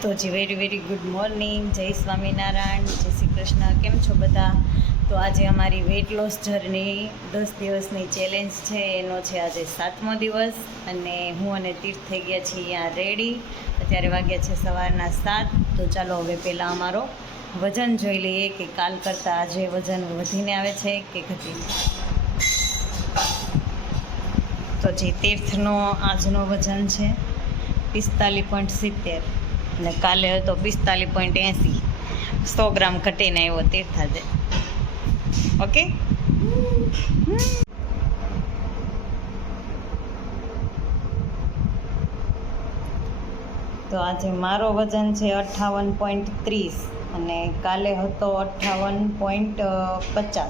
તો જી very good morning, જય સ્વામિનારાયણ, જય શ્રી કૃષ્ણ. કેમ છો બધા? તો આજે અમારી વેઇટ લોસ જર્ની 10 દિવસની ચેલેન્જ છે, એનો છે આજે 7મો દિવસ અને હું અને તીર્થ થઈ ગયા છીએ અહીંયા રેડી. અત્યારે વાગ્યા છે સવારના 7. તો ચાલો હવે પહેલાં અમારો વજન જોઈ લઈએ કે કાલ કરતાં આજે વજન વધીને આવે છે કે ઘટીને. તો જે તીર્થનો આજનો વજન છે 45.70 અને કાલે હતો 45.80. 100 ગ્રામ ઘટીને આવ્યો તીર્થ આજે. ઓકે, તો આજે મારો વજન છે 58.30 અને કાલે હતો 58.50,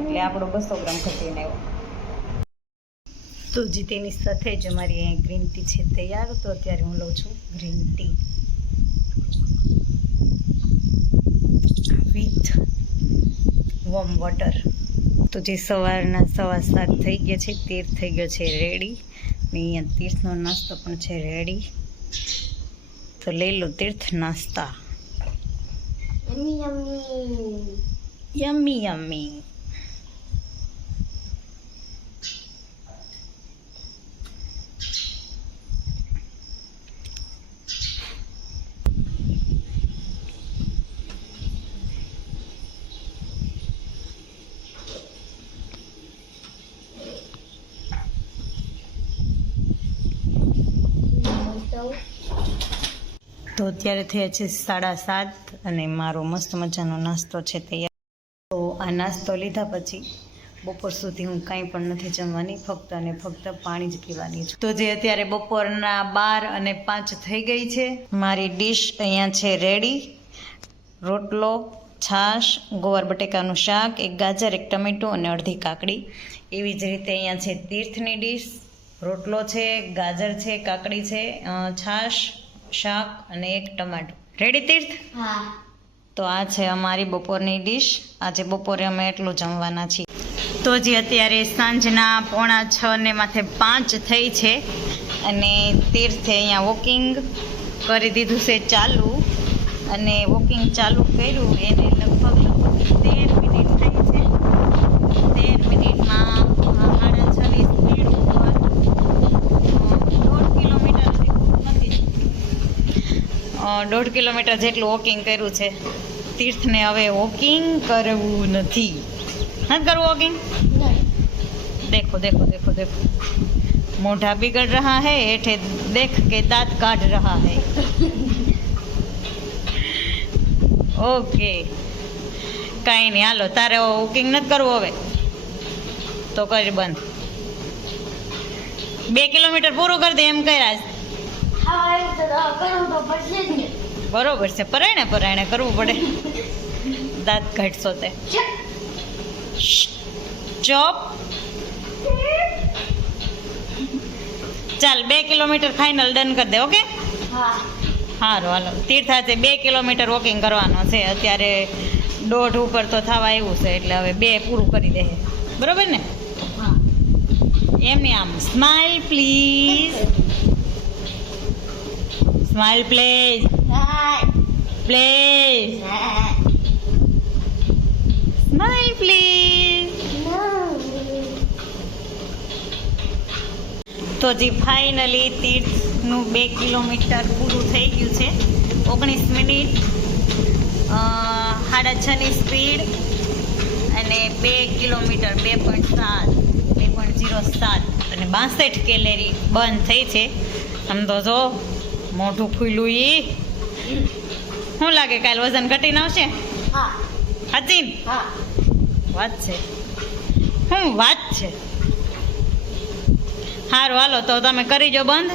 એટલે આપણો 200 ગ્રામ ઘટીને આવ્યો. તો જે તેની સાથે જ અમારી અહીં ગ્રીન ટી છે તૈયાર. તો અત્યારે હું લઉં છું green tea with warm water. તો જે સવારના 7:15 થઈ ગયા છે, તીર્થ થઈ ગયો છે રેડી ને અહીંયા તીર્થનો નાસ્તો પણ છે રેડી. તો લઈ લો તીર્થ નાસ્તા. Yummy yummy. તો અત્યારે થયા છે 7:30 અને મારો મસ્ત મજાનો નાસ્તો છે તૈયાર. તો આ નાસ્તો લીધા પછી બપોર સુધી હું કાંઈ પણ નથી જમવાની, ફક્ત અને ફક્ત પાણી જ પીવાની છું. તો જે અત્યારે બપોરના 12 અને 5 થઈ ગઈ છે. મારી ડીશ અહીંયા છે રેડી. રોટલો, છાશ, ગોવાર બટેકાનું શાક, એક ગાજર, એક ટમેટું અને અડધી કાકડી. એવી જ રીતે અહીંયા છે તીર્થની ડીશ. રોટલો છે, ગાજર છે, કાકડી છે, છાશ, શાક અને એક ટમાટું. રેડી તીર્થ? હા. તો આ છે અમારી બપોરની ડીશ. આજે બપોરે અમે એટલું જમવાના છીએ. તો જે અત્યારે સાંજના 4:45 ને માથે 5 થઈ છે અને તીર્થે અહીંયા વોકિંગ કરી દીધું છે ચાલુ. અને વોકિંગ ચાલુ કર્યું એને લગભગ 13 મિનિટ થઈ છે. 13 મિનિટમાં 6:30 સ્પીડ ઉપર 1.5 કિલોમીટર નથી, 1.5 કિલોમીટર જેટલું વોકિંગ કર્યું છે. તીર્થને હવે વોકિંગ કરવું નથી કરવું વોકિંગ. देखो देखो देखो देखो, मोढ़ा बिगड़ रहा है, हेठे देख के दांत काट रहा है. ओके, કાંઈ નહીં, હાલો તારે વોકિંગ નથી કરવું હવે તો કરી બંધ. 2 કિલોમીટર પૂરું કરી દે એમ કર્યા. બરોબર છે, પરાયણે કરવું પડે. દાંત કાઢશો તે. ચોપ. ચાલ 2 કિલોમીટર ફાઇનલ ડન કરી દે. ઓકે, સારું હાલો. તીર્થાથી 2 કિલોમીટર વોકિંગ કરવાનો છે. અત્યારે 1.5 ઉપર તો થવા આવ્યું છે, એટલે હવે 2 પૂરું કરી દે. બરોબર ને? એમની આમ smile please. Smile please. Please smile please. તો જી ફાઇનલી તીર્થનું 2 કિલોમીટર પૂરું થઈ ગયું છે. 19 મિનિટ 6.5 ની સ્પીડ અને 2 કિલોમીટર 2.07 અને 62 કેલેરી બંધ થઈ છે. આમ તો જો મોઢું ફૂલ્યું. શું લાગે કાલ વજન ઘટીને આવશે? હાચી વાત છે. શું વાત છે? સારું હાલો, તો તમે કરી જો બંધ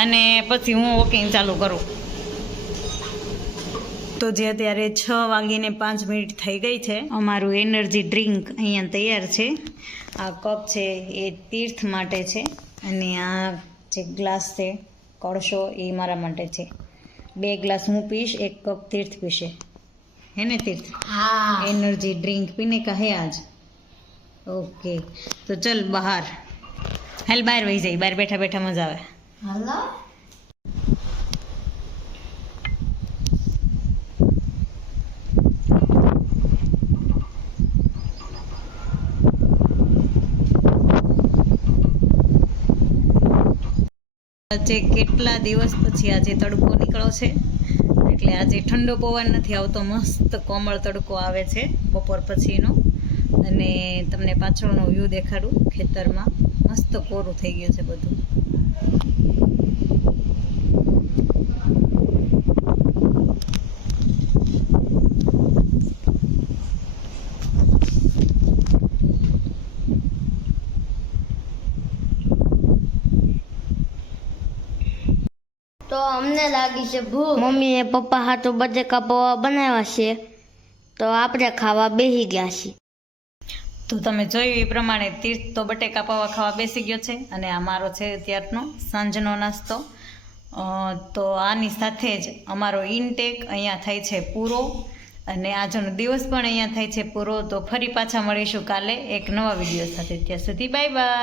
અને પછી હું વોકિંગ ચાલુ કરું. તો જે અત્યારે 6:05 થઈ ગઈ છે. અમારું એનર્જી ડ્રિંક અહીંયા તૈયાર છે. આ કપ છે એ તીર્થ માટે છે અને આ જે ગ્લાસ છે કળશો એ મારા માટે છે. 2 ગ્લાસ હું પીશ, 1 કપ તીર્થ પીશે. હે ને તીર્થ? હા. એનર્જી ડ્રિંક પીને કા હે આજ? ઓકે, તો ચલ બહાર હાલ, બહાર વહી જાય. બહાર બેઠા બેઠા મજા આવે. હાલો. આજે કેટલા દિવસ પછી આજે તડકો નીકળ્યો છે, એટલે આજે ઠંડો પવન નથી આવતો, મસ્ત કોમળ તડકો આવે છે બપોર પછીનો. અને તમને પાછળનો વ્યૂ દેખાડું, ખેતરમાં મસ્ત કોરું થઈ ગયું છે બધું. તો અમને લાગી છે ભૂખ. મમ્મીએ પપ્પા હાથું બટેકા પૌવા બનાવ્યા છે, તો આપણે ખાવા બેસી ગયા છીએ. તો તમે જોયું એ પ્રમાણે તીર્થ તો બટેકા પૌવા ખાવા બેસી ગયો છે, અને આ મારો છે અત્યારનો સાંજનો નાસ્તો. તો આની સાથે જ અમારો ઇનટેક અહીંયા થાય છે પૂરો, અને આજનો દિવસ પણ અહીંયા થાય છે પૂરો. તો ફરી પાછા મળીશું કાલે એક નવા વિડીયો સાથે. ત્યાં સુધી બાય બાય.